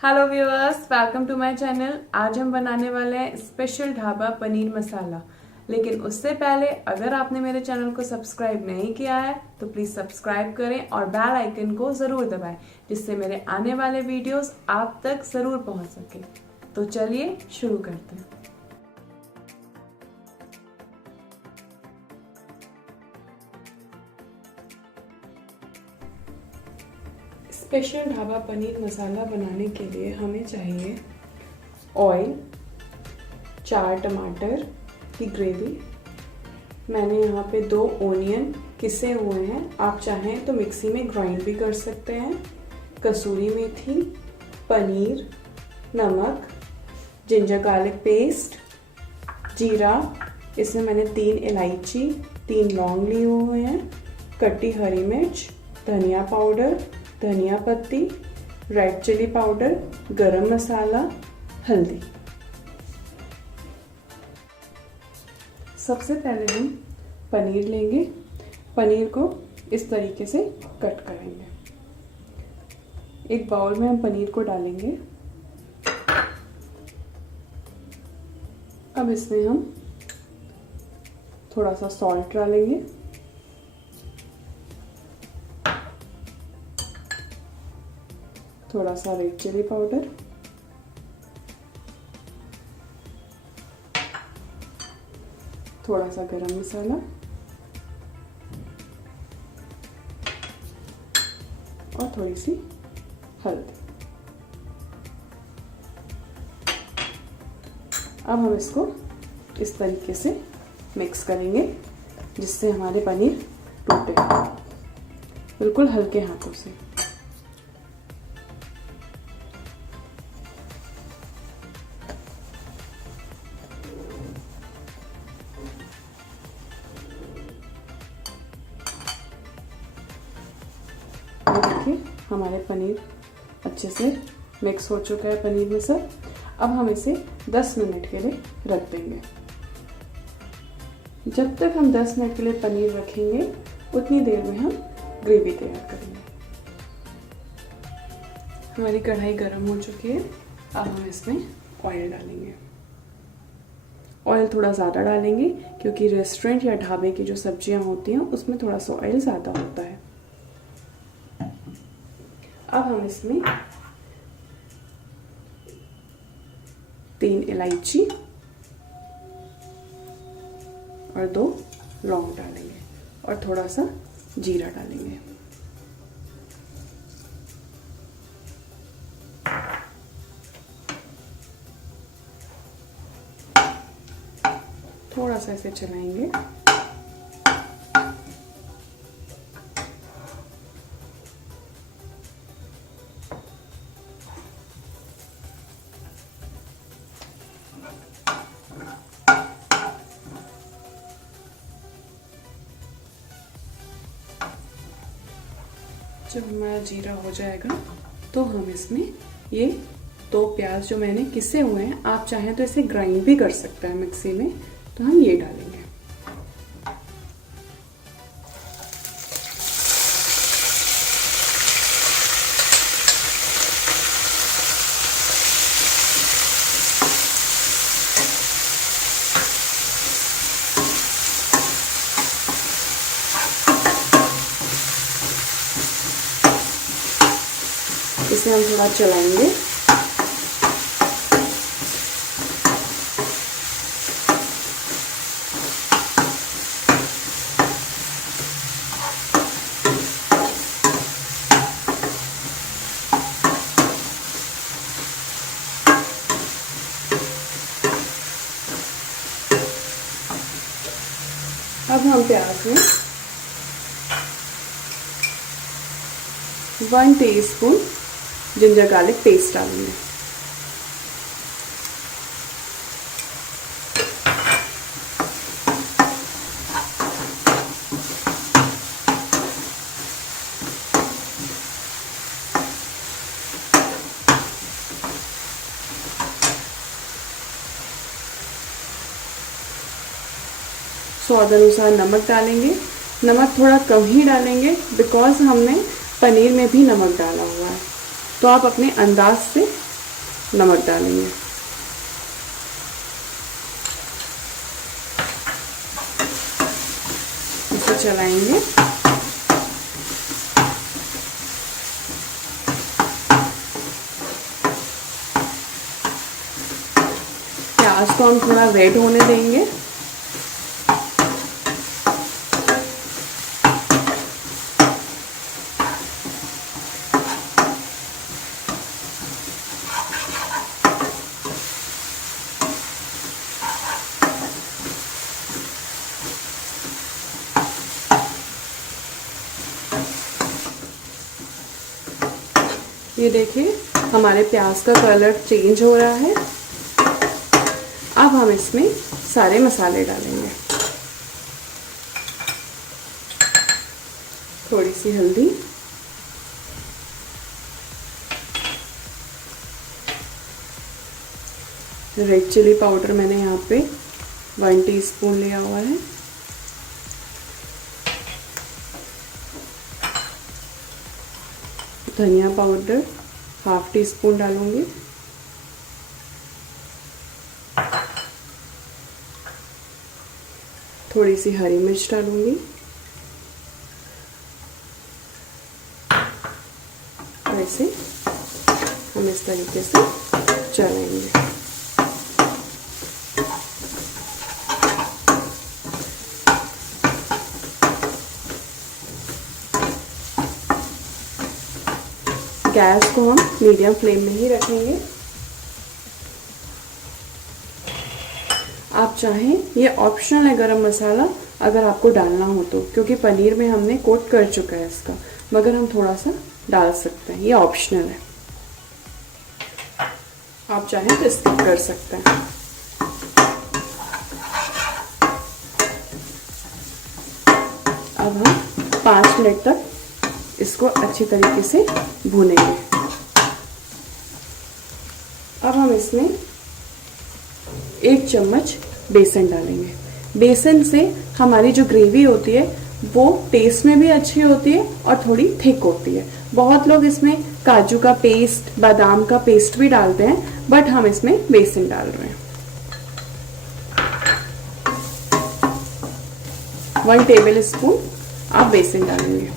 Hello viewers, welcome to my channel. आज हम बनाने वाले हैं स्पेशल ढाबा पनीर मसाला। लेकिन उससे पहले अगर आपने मेरे चैनल को सब्सक्राइब नहीं किया है तो प्लीज सब्सक्राइब करें और बेल आइकन को जरूर दबाएं, जिससे मेरे आने वाले वीडियोस आप तक जरूर पहुंच सके। तो चलिए शुरू करते हैं। स्पेशल ढाबा पनीर मसाला बनाने के लिए हमें चाहिए ऑयल, 4 टमाटर की ग्रेवी। मैंने यहाँ पे 2 ओनियन किसे हुए हैं, आप चाहें तो मिक्सी में ग्राइंड भी कर सकते हैं। कसूरी मेथी, पनीर, नमक, जिंजर गार्लिक पेस्ट, जीरा। इसमें मैंने 3 इलायची, 3 लौंग लिए हुए हैं, कटी हरी मिर्च, धनिया पाउडर, धनिया पत्ती, रेड चिली पाउडर, गरम मसाला, हल्दी। सबसे पहले हम पनीर लेंगे। पनीर को इस तरीके से कट करेंगे। एक बाउल में हम पनीर को डालेंगे। अब इसमें हम थोड़ा सा सॉल्ट डालेंगे, थोड़ा सा रेड चिली पाउडर, थोड़ा सा गरम मसाला और थोड़ी सी हल्दी। अब हम इसको इस तरीके से मिक्स करेंगे जिससे हमारे पनीर टूटे, बिल्कुल हल्के हाथों से। देखिए हमारे पनीर अच्छे से मिक्स हो चुका है पनीर में सब। अब हम इसे 10 मिनट के लिए रख देंगे। जब तक हम 10 मिनट के लिए पनीर रखेंगे उतनी देर में हम ग्रेवी तैयार करेंगे। हमारी कढ़ाई गर्म हो चुकी है। अब हम इसमें ऑयल डालेंगे। ऑयल थोड़ा ज़्यादा डालेंगे क्योंकि रेस्टोरेंट या ढाबे की जो सब्जियां होती हैं उसमें थोड़ा सा ऑयल ज़्यादा होता है। अब हम इसमें 3 इलायची और 2 लौंग डालेंगे और थोड़ा सा जीरा डालेंगे। थोड़ा सा इसे चलाएंगे। जब हमारा जीरा हो जाएगा तो हम इसमें ये 2 प्याज जो मैंने किसे हुए हैं, आप चाहें तो इसे ग्राइंड भी कर सकते हैं मिक्सी में, तो हम ये डालेंगे। इसे हम थोड़ा चलाएंगे। अब हम प्याज में 1 टीस्पून जिंजर गार्लिक पेस्ट डालेंगे। स्वाद अनुसार नमक डालेंगे। नमक थोड़ा कम ही डालेंगे बिकॉज हमने पनीर में भी नमक डाला हुआ है, तो आप अपने अंदाज से नमक डालेंगे। इसे चलाएंगे। प्याज को हम थोड़ा रेड होने देंगे। ये देखिए हमारे प्याज का कलर चेंज हो रहा है। अब हम इसमें सारे मसाले डालेंगे। थोड़ी सी हल्दी, रेड चिली पाउडर मैंने यहाँ पे 1 टीस्पून लिया हुआ है। धनिया पाउडर 1/2 टीस्पून डालूंगी। थोड़ी सी हरी मिर्च डालूंगी। ऐसे हम इस तरीके से चलाएंगे। गैस को हम मीडियम फ्लेम में ही रखेंगे। आप चाहें, ये ऑप्शनल है गरम मसाला, अगर आपको डालना हो तो, क्योंकि पनीर में हमने कोट कर चुका है इसका, मगर हम थोड़ा सा डाल सकते हैं, ये ऑप्शनल है। आप चाहें तो स्किप कर सकते हैं। अब हम 5 मिनट तक इसको अच्छी तरीके से भूनेंगे। अब हम इसमें 1 चम्मच बेसन डालेंगे। बेसन से हमारी जो ग्रेवी होती है वो टेस्ट में भी अच्छी होती है और थोड़ी थिक होती है। बहुत लोग इसमें काजू का पेस्ट, बादाम का पेस्ट भी डालते हैं, बट हम इसमें बेसन डाल रहे हैं। 1 टेबल स्पून आप बेसन डालेंगे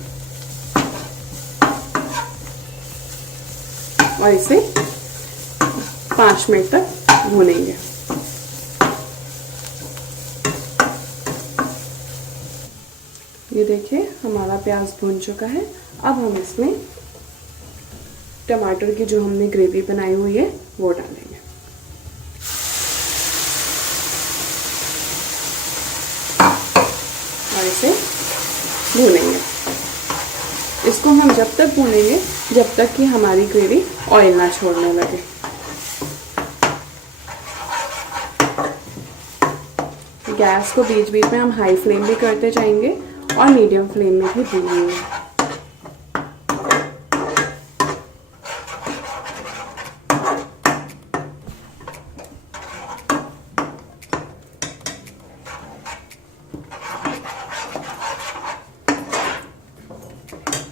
और इसे 5 मिनट तक भूनेंगे। ये देखिए हमारा प्याज भून चुका है। अब हम इसमें टमाटर की जो हमने ग्रेवी बनाई हुई है वो डालेंगे। और इसे भूनेंगे। इसको हम जब तक भूनेंगे जब तक कि हमारी ग्रेवी ऑयल ना छोड़ने लगे। गैस को बीच बीच में हम हाई फ्लेम भी करते जाएंगे और मीडियम फ्लेम में भी भूनेंगे।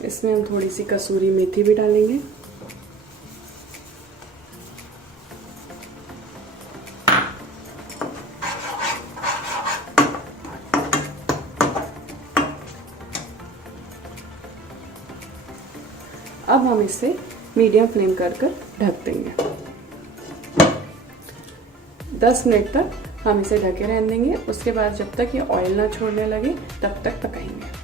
इसमें हम थोड़ी सी कसूरी मेथी भी डालेंगे। अब हम इसे मीडियम फ्लेम कर ढक देंगे। 10 मिनट तक हम इसे ढके रहने देंगे। उसके बाद जब तक ये ऑयल ना छोड़ने लगे तब तक पकाएंगे।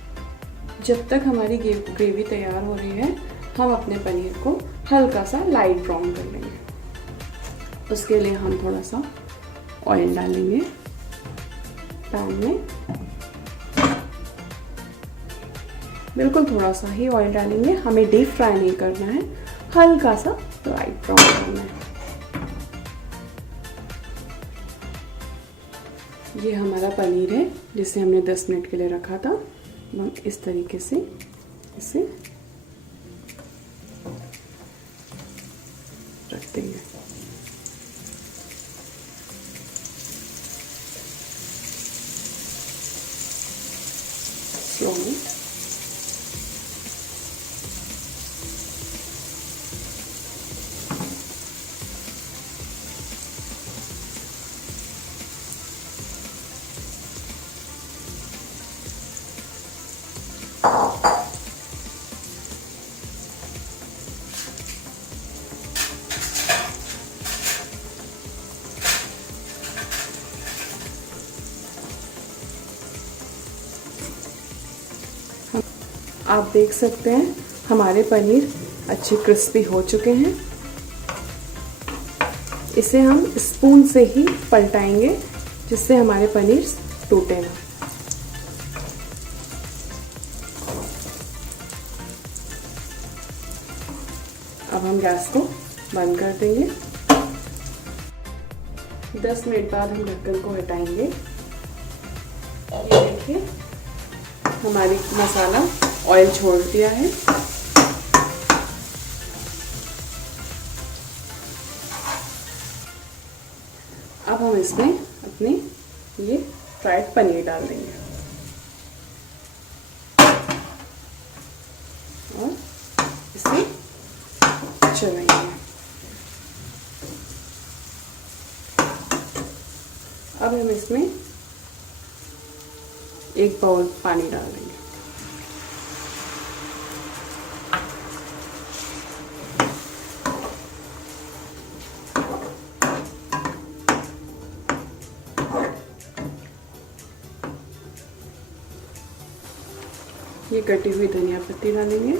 जब तक हमारी ग्रेवी तैयार हो रही है हम अपने पनीर को हल्का सा लाइट ब्राउन कर लेंगे। उसके लिए हम थोड़ा सा ऑयल डालेंगे पैन में। बिल्कुल थोड़ा सा ही ऑयल डालेंगे, हमें डीप फ्राई नहीं करना है, हल्का सा लाइट ब्राउन करना है। ये हमारा पनीर है जिसे हमने 10 मिनट के लिए रखा था। हम इस तरीके से इसे रख देंगे। स्लोली आप देख सकते हैं हमारे पनीर अच्छे क्रिस्पी हो चुके हैं। इसे हम स्पून से ही पलटाएंगे जिससे हमारे पनीर टूटे ना। अब हम गैस को बंद कर देंगे। 10 मिनट बाद हम ढक्कन को हटाएंगे। ये देखिए हमारी मसाला ऑयल छोड़ दिया है। अब हम इसमें अपने ये फ्राइड पनीर डाल देंगे और इसे चलाएंगे। अब हम इसमें 1 बाउल पानी डाल देंगे। ये कटी हुई धनिया पत्ती डालेंगे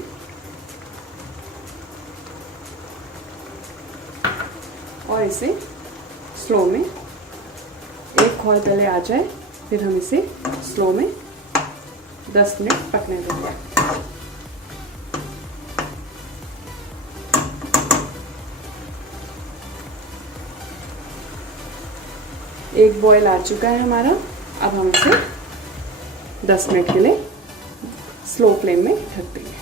और इसे स्लो में, एक खौल पहले आ जाए फिर हम इसे स्लो में 10 मिनट पकने देंगे। एक बॉयल आ चुका है हमारा। अब हम इसे 10 मिनट के लिए स्लो फ्लेम में ढक देंगे।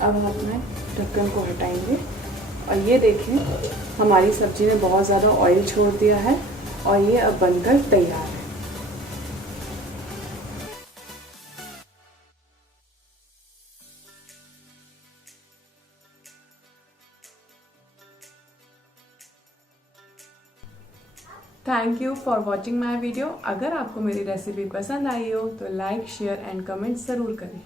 अब हम अपने ढक्कन को हटाएंगे और ये देखें हमारी सब्जी ने बहुत ज़्यादा ऑयल छोड़ दिया है और ये अब बनकर तैयार है। Thank you for watching my video. अगर आपको मेरी रेसिपी पसंद आई हो तो लाइक, शेयर एंड कमेंट ज़रूर करें।